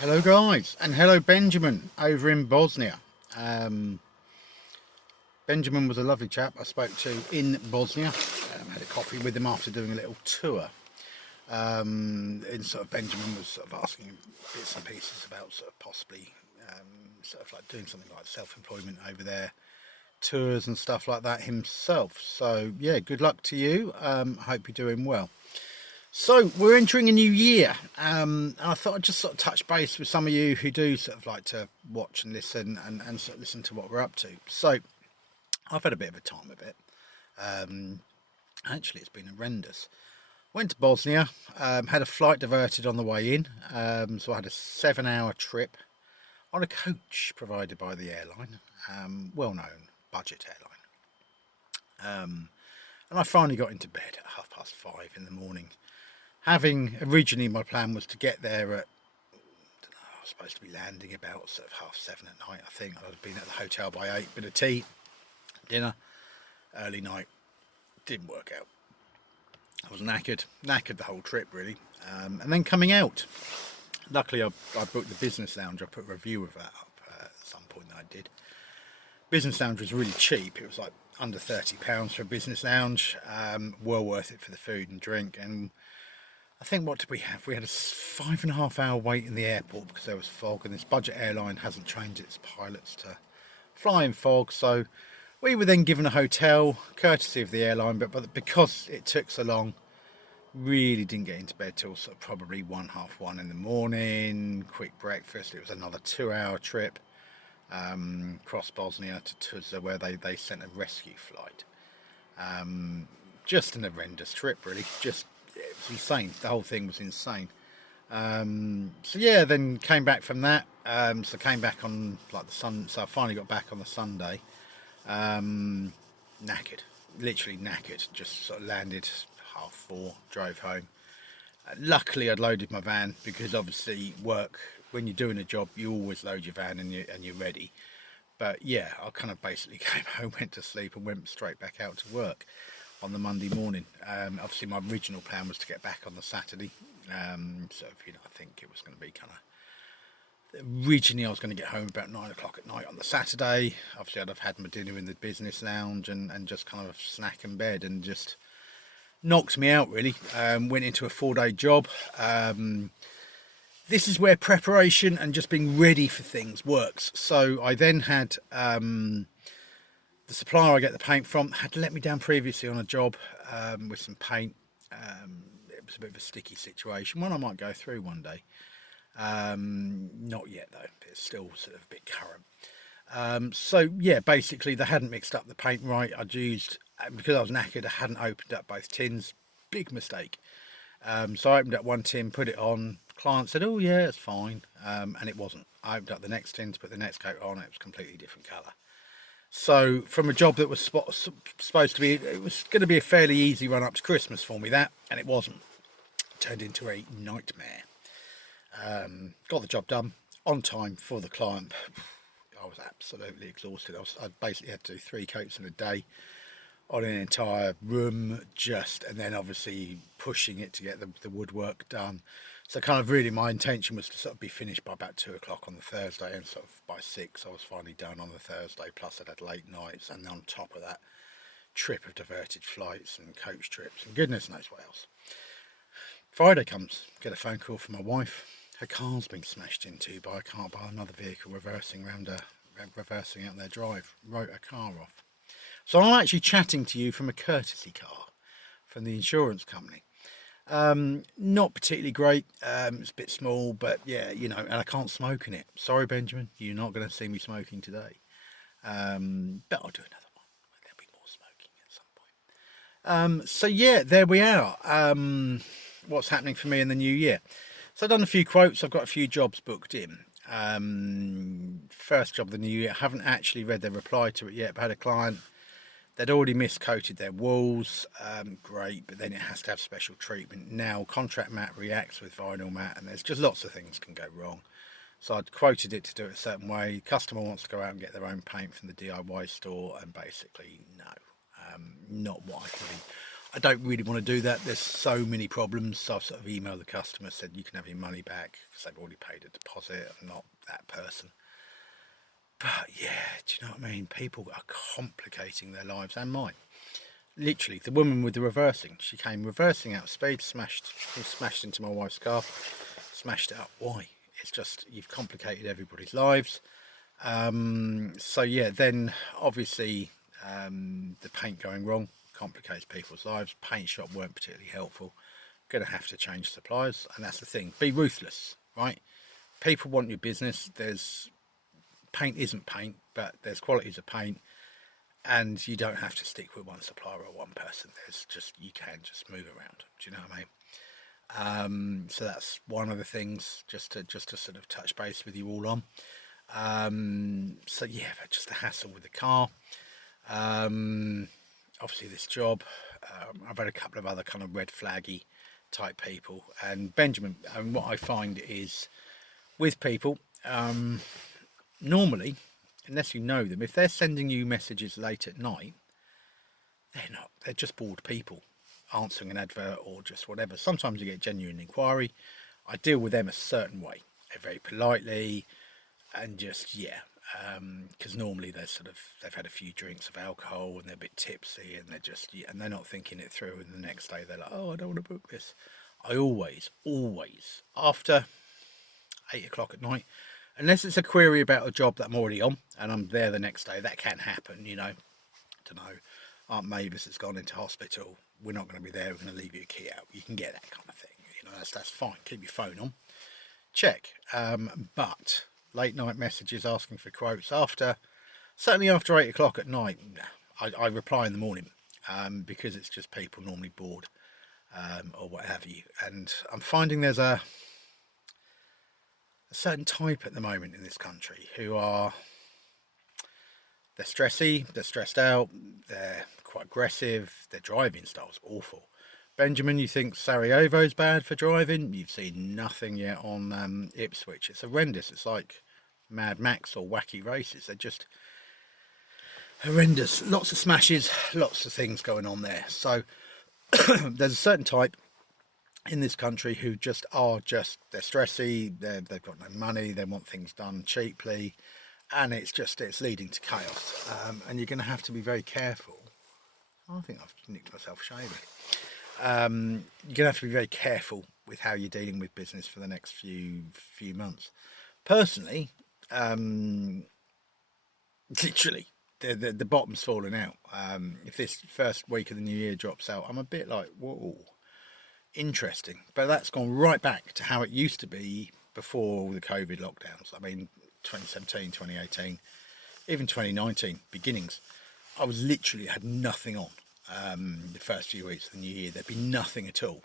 Hello guys, and hello Benjamin over in Bosnia. Benjamin was a lovely chap I spoke to in Bosnia. Had a coffee with him after doing a little tour. And sort of Benjamin was sort of asking him bits and pieces about sort of possibly sort of like doing something like self-employment over there, tours and stuff like that himself. So yeah, good luck to you. I hope you're doing well. So we're entering a new year, and I thought I'd just sort of touch base with some of you who do sort of like to watch and listen and sort of listen to what we're up to. So I've had a bit of a time of it. Um, Actually, it's been horrendous. Went to Bosnia, had a flight diverted on the way in, so I had a 7 hour trip on a coach provided by the airline, well-known budget airline. And I finally got into bed at 5:30 in the morning. Having originally my plan was to get there at, I was supposed to be landing about sort of 7:30 at night. I think I'd have been at the hotel by 8. Bit of tea, dinner, early night. Didn't work out. I was knackered the whole trip really. And then coming out, luckily I booked the business lounge. I put a review of that up at some point that I did. Business lounge was really cheap. It was like under £30 for a business lounge. Well worth it for the food and drink. And I think, what did we have? We had a 5.5 hour wait in the airport because there was fog, and this budget airline hasn't trained its pilots to fly in fog. So we were then given a hotel, courtesy of the airline, but because it took so long, really didn't get into bed till sort of probably 1:30 in the morning. Quick breakfast. It was another 2 hour trip across Bosnia to Tuzla, where they sent a rescue flight. Just an horrendous trip, really. It was insane. The whole thing was insane. So yeah, then came back from that. So came back on like the sun. So I finally got back on the Sunday. Knackered, literally knackered. Just sort of landed 4:30, drove home. Luckily, I'd loaded my van because obviously work. When you're doing a job, you always load your van and you're ready. But yeah, I kind of basically came home, went to sleep, and went straight back out to work on the Monday morning. Obviously, my original plan was to get back on the Saturday. So I think it was going to be kind of, originally I was going to get home about 9 o'clock at night on the Saturday. Obviously, I'd have had my dinner in the business lounge and just kind of snack in bed, and just knocked me out really. Went into a 4-day job. This is where preparation and just being ready for things works. So I then had the supplier I get the paint from had let me down previously on a job with some paint. It was a bit of a sticky situation, one I might go through one day. Not yet though, it's still sort of a bit current. So yeah, basically they hadn't mixed up the paint right. Because I was knackered, I hadn't opened up both tins. Big mistake. So I opened up one tin, put it on. Client said, "Oh yeah, it's fine," and it wasn't. I opened up the next tin to put the next coat on. It was completely different colour. So from a job that was supposed to be, it was going to be a fairly easy run up to Christmas for me, and it wasn't. It turned into a nightmare. Got the job done on time for the client. I was absolutely exhausted. I basically had to do 3 coats in a day on an entire room, and then obviously pushing it to get the woodwork done. So kind of really my intention was to sort of be finished by about 2 o'clock on the Thursday, and sort of by 6 I was finally done on the Thursday, plus I'd had late nights, and on top of that, trip of diverted flights and coach trips and goodness knows what else. Friday comes, get a phone call from my wife. Her car's been smashed into by another vehicle reversing out their drive, wrote her car off. So I'm actually chatting to you from a courtesy car from the insurance company. Not particularly great. It's a bit small, but yeah, and I can't smoke in it. Sorry, Benjamin, you're not going to see me smoking today. But I'll do another one. There'll be more smoking at some point. So yeah, there we are. What's happening for me in the new year? So I've done a few quotes. I've got a few jobs booked in. First job of the new year. I haven't actually read their reply to it yet, but I had a client. They'd already miscoated their walls, great, but then it has to have special treatment. Now, contract mat reacts with vinyl mat, and there's just lots of things can go wrong. So I'd quoted it to do it a certain way. Customer wants to go out and get their own paint from the DIY store, and basically, no, not what I don't really want to do that. There's so many problems. So I've sort of emailed the customer, said you can have your money back because they've already paid a deposit. I'm not that person. But yeah, do you know what I mean? People are complicating their lives and mine. Literally, the woman with the reversing, she came reversing out of speed, smashed into my wife's car, smashed it up. Why? It's just, you've complicated everybody's lives. So yeah, then obviously the paint going wrong complicates people's lives. Paint shop weren't particularly helpful. Going to have to change suppliers, and that's the thing. Be ruthless, right? People want your business. There's paint isn't paint, but there's qualities of paint, and you don't have to stick with one supplier or one person. There's just, you can just move around. Do you know what I mean? So that's one of the things just to sort of touch base with you all on. So yeah, but just a hassle with the car. Obviously this job, I've had a couple of other kind of red flaggy type people, and Benjamin, and what I find is with people, normally, unless you know them, if they're sending you messages late at night, they're just bored people answering an advert or just whatever. Sometimes you get genuine inquiry. I deal with them a certain way, very politely, and just, yeah, because normally they've had a few drinks of alcohol and they're a bit tipsy, and they're just, yeah, and they're not thinking it through, and the next day they're like, oh, I don't want to book this. I always after 8 o'clock at night, unless it's a query about a job that I'm already on and I'm there the next day, that can happen, you know. Don't know, Aunt Mavis has gone into hospital, we're not going to be there, we're going to leave you a key out. You can get that kind of thing, you know. That's fine. Keep your phone on, check. But late night messages asking for quotes certainly after 8 o'clock at night, I reply in the morning, because it's just people normally bored, or what have you. And I'm finding there's a certain type at the moment in this country who are, they're stressy, they're stressed out, they're quite aggressive, their driving style's awful. Benjamin, you think Sarajevo's bad for driving? You've seen nothing yet on Ipswich. It's horrendous. It's like Mad Max or Wacky Races. They're just horrendous. Lots of smashes, lots of things going on there. So there's a certain type in this country who they're stressy, they've got no money, they want things done cheaply, and it's leading to chaos. And you're going to have to be very careful. I think I've nicked myself shaving. You're going to have to be very careful with how you're dealing with business for the next few months. Personally, literally, the bottom's falling out. If this first week of the new year drops out, I'm a bit like, whoa, interesting. But that's gone right back to how it used to be before all the COVID lockdowns. I mean, 2017, 2018, even 2019 beginnings, I was literally had nothing on. The first few weeks of the new year, there'd be nothing at all.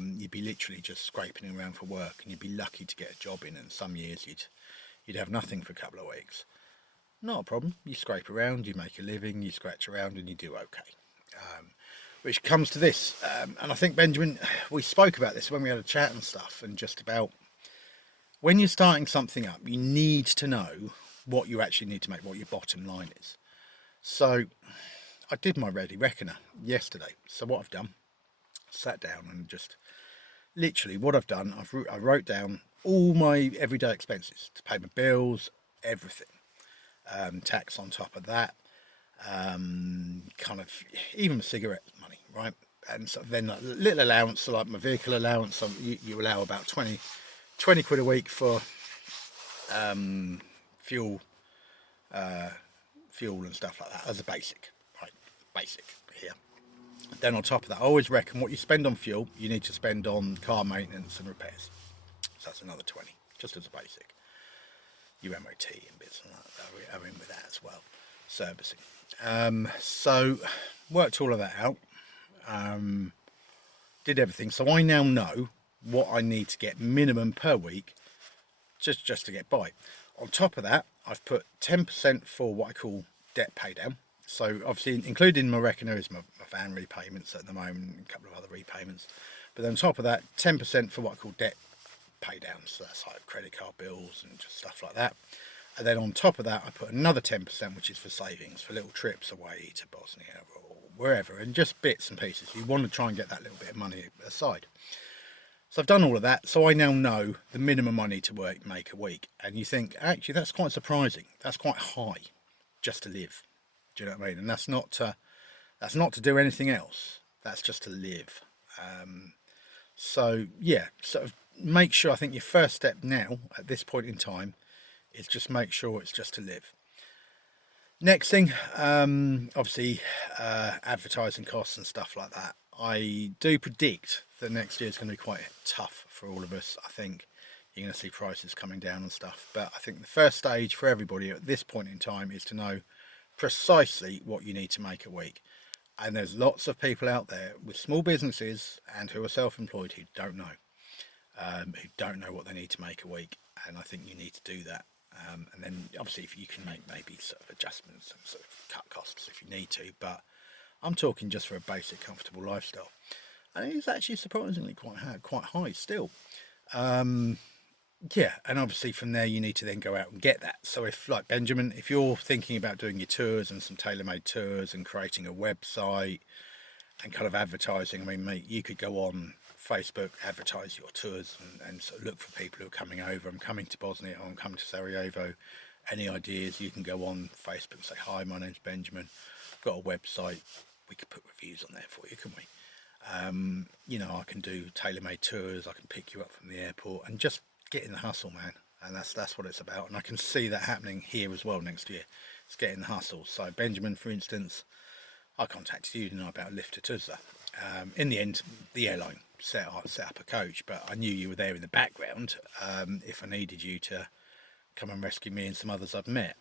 You'd be literally just scraping around for work, and you'd be lucky to get a job in, and some years you'd have nothing for a couple of weeks. Not a problem. You scrape around, you make a living, you scratch around, and you do okay. Which comes to this, and I think, Benjamin, we spoke about this when we had a chat and stuff, and just about when you're starting something up, you need to know what you actually need to make, what your bottom line is. So I did my Ready Reckoner yesterday. So what I've done, sat down and just literally what I've done, I wrote down all my everyday expenses to pay my bills, everything. Tax on top of that, kind of even my cigarette money, right? And so then a little allowance, so like my vehicle allowance, you allow about 20 quid a week for fuel and stuff like that as a basic, right? Basic here. Then on top of that, I always reckon what you spend on fuel, you need to spend on car maintenance and repairs. So that's another 20, just as a basic. Your MOT and bits and that are in with that as well, servicing. So worked all of that out, did everything. So I now know what I need to get minimum per week, just to get by. On top of that, I've put 10% for what I call debt pay down. So obviously included in my reckoner is my van repayments at the moment, a couple of other repayments. But then on top of that, 10% for what I call debt pay down. So that's like credit card bills and just stuff like that. And then on top of that, I put another 10%, which is for savings, for little trips away to Bosnia or wherever, and just bits and pieces. You want to try and get that little bit of money aside. So I've done all of that, so I now know the minimum I need to make a week. And you think, actually, that's quite surprising. That's quite high, just to live. Do you know what I mean? And that's not to do anything else. That's just to live. So yeah, sort of make sure. I think your first step now, at this point in time, is just make sure it's just to live. Next thing, obviously, advertising costs and stuff like that. I do predict that next year is going to be quite tough for all of us. I think you're going to see prices coming down and stuff. But I think the first stage for everybody at this point in time is to know precisely what you need to make a week. And there's lots of people out there with small businesses and who are self-employed who don't know what they need to make a week. And I think you need to do that. And then obviously if you can make maybe sort of adjustments and sort of cut costs if you need to, but I'm talking just for a basic comfortable lifestyle, and it's actually surprisingly quite high still. Yeah, and obviously from there you need to then go out and get that. So if, like Benjamin, if you're thinking about doing your tours and some tailor-made tours and creating a website and kind of advertising, I mean, mate, you could go on Facebook, advertise your tours and sort of look for people who are coming over. I'm coming to Bosnia, or I'm coming to Sarajevo. Any ideas? You can go on Facebook and say, hi, my name's Benjamin. I've got a website. We could put reviews on there for you, couldn't we? You know, I can do tailor-made tours. I can pick you up from the airport and just get in the hustle, man. And that's what it's about. And I can see that happening here as well next year. It's getting the hustle. So Benjamin, for instance, I contacted you, didn't I, about a lift to Tuzla. In the end, the airline set up a coach, but I knew you were there in the background if I needed you to come and rescue me and some others I've met.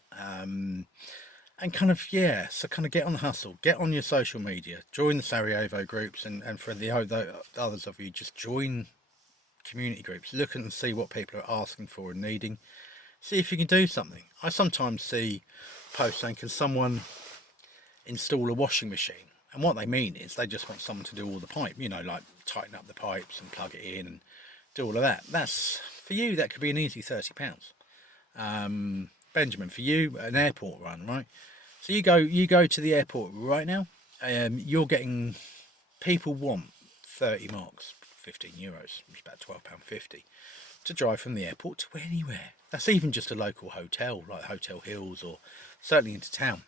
And kind of, yeah, so kind of get on the hustle, get on your social media, join the Sarajevo groups, and for the others of you, just join community groups, look and see what people are asking for and needing, see if you can do something. I sometimes see posts saying, can someone install a washing machine? And what they mean is they just want someone to do all the pipe, you know, like tighten up the pipes and plug it in and do all of that. That's, for you, that could be an easy £30. Benjamin, for you, an airport run, right? So you go to the airport right now, you're getting, people want 30 marks, €15, which is about £12.50, to drive from the airport to anywhere. That's even just a local hotel, like Hotel Hills, or certainly into town.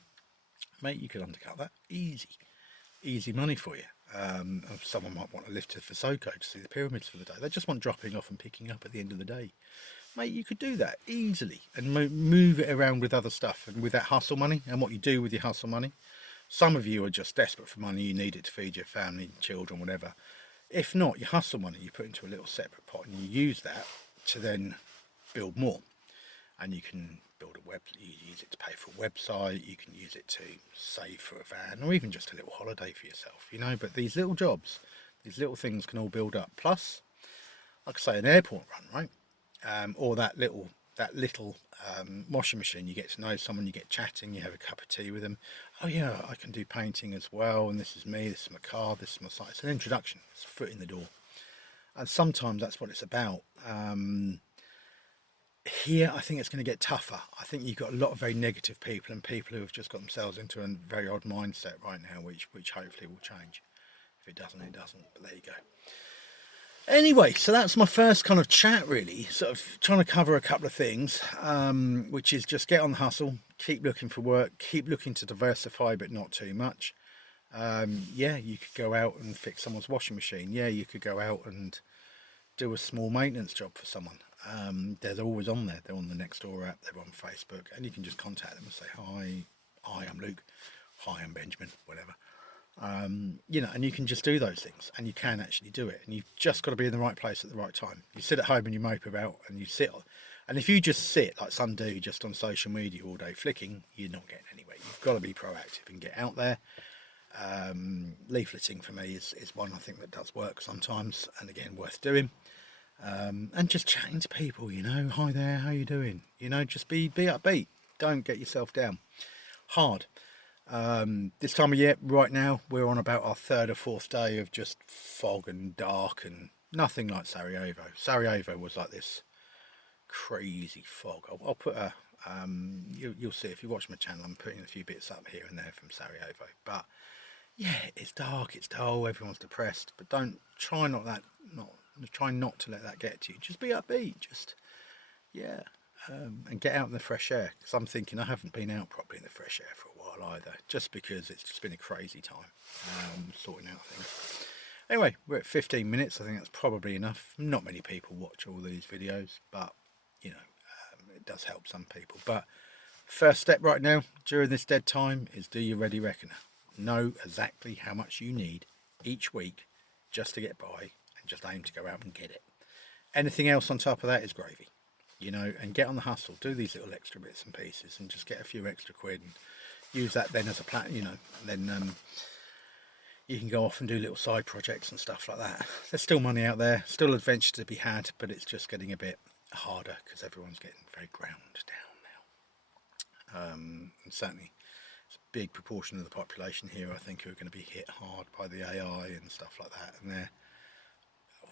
Mate, you could undercut that, easy money for you. Someone might want to lift to Fasoko to see the pyramids for the day. They just want dropping off and picking up at the end of the day. Mate, you could do that easily and move it around with other stuff and with that hustle money and what you do with your hustle money. Some of you are just desperate for money. You need it to feed your family, children, whatever. If not, your hustle money you put into a little separate pot and you use that to then build more. And you can build a you use it to pay for a website, you can use it to save for a van, or even just a little holiday for yourself, you know. But these little jobs, these little things can all build up. Plus, like I say, an airport run, right? Or that little washing machine. You get to know someone, you get chatting, you have a cup of tea with them. Oh yeah, I can do painting as well, and this is me, this is my car, this is my site. It's an introduction, it's a foot in the door. And sometimes that's what it's about. Here, I think it's going to get tougher. I think you've got a lot of very negative people and people who have just got themselves into a very odd mindset right now, which hopefully will change. If it doesn't, it doesn't. But there you go. Anyway, so that's my first kind of chat, really, sort of trying to cover a couple of things, which is just get on the hustle, keep looking for work, keep looking to diversify, but not too much. Yeah, you could go out and fix someone's washing machine. Yeah, you could go out and do a small maintenance job for someone. They're always on there. They're on the Nextdoor app, they're on Facebook, and you can just contact them and say, hi, I'm Luke, hi, I'm Benjamin, whatever. You know, and you can just do those things, and you can actually do it, and you've just got to be in the right place at the right time. You sit at home and you mope about and you sit, and if you just sit like some do just on social media all day flicking, you're not getting anywhere. You've got to be proactive and get out there. Leafleting for me is one I think that does work sometimes, and again worth doing. And just chatting to people, you know, hi there, how you doing? You know, just be upbeat. Don't get yourself down. Hard. This time of year, right now, we're on about our third or fourth day of just fog and dark and nothing like Sarajevo. Sarajevo was like this crazy fog. I'll put a, you'll see if you watch my channel, I'm putting a few bits up here and there from Sarajevo. But yeah, it's dark, it's dull, everyone's depressed, but don't try try not to let that get to you. Just be upbeat, just yeah, and get out in the fresh air. Because I'm thinking I haven't been out properly in the fresh air for a while either, just because it's just been a crazy time sorting out things. Anyway, we're at 15 minutes. I think that's probably enough. Not many people watch all these videos, but you know, it does help some people. But first step right now during this dead time is do your ready reckoner. Know exactly how much you need each week just to get by, and just aim to go out and get it. Anything else on top of that is gravy, you know, and get on the hustle. Do these little extra bits and pieces and just get a few extra quid and use that then as a plan, you know, and then you can go off and do little side projects and stuff like that. There's still money out there, still adventure to be had, but it's just getting a bit harder because everyone's getting very ground down now. And certainly it's a big proportion of the population here, I think, who are going to be hit hard by the AI and stuff like that. And they're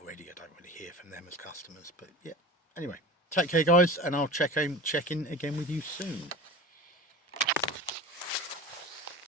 already, I don't really hear from them as customers, but yeah. Anyway, take care, guys, and I'll check in again with you soon.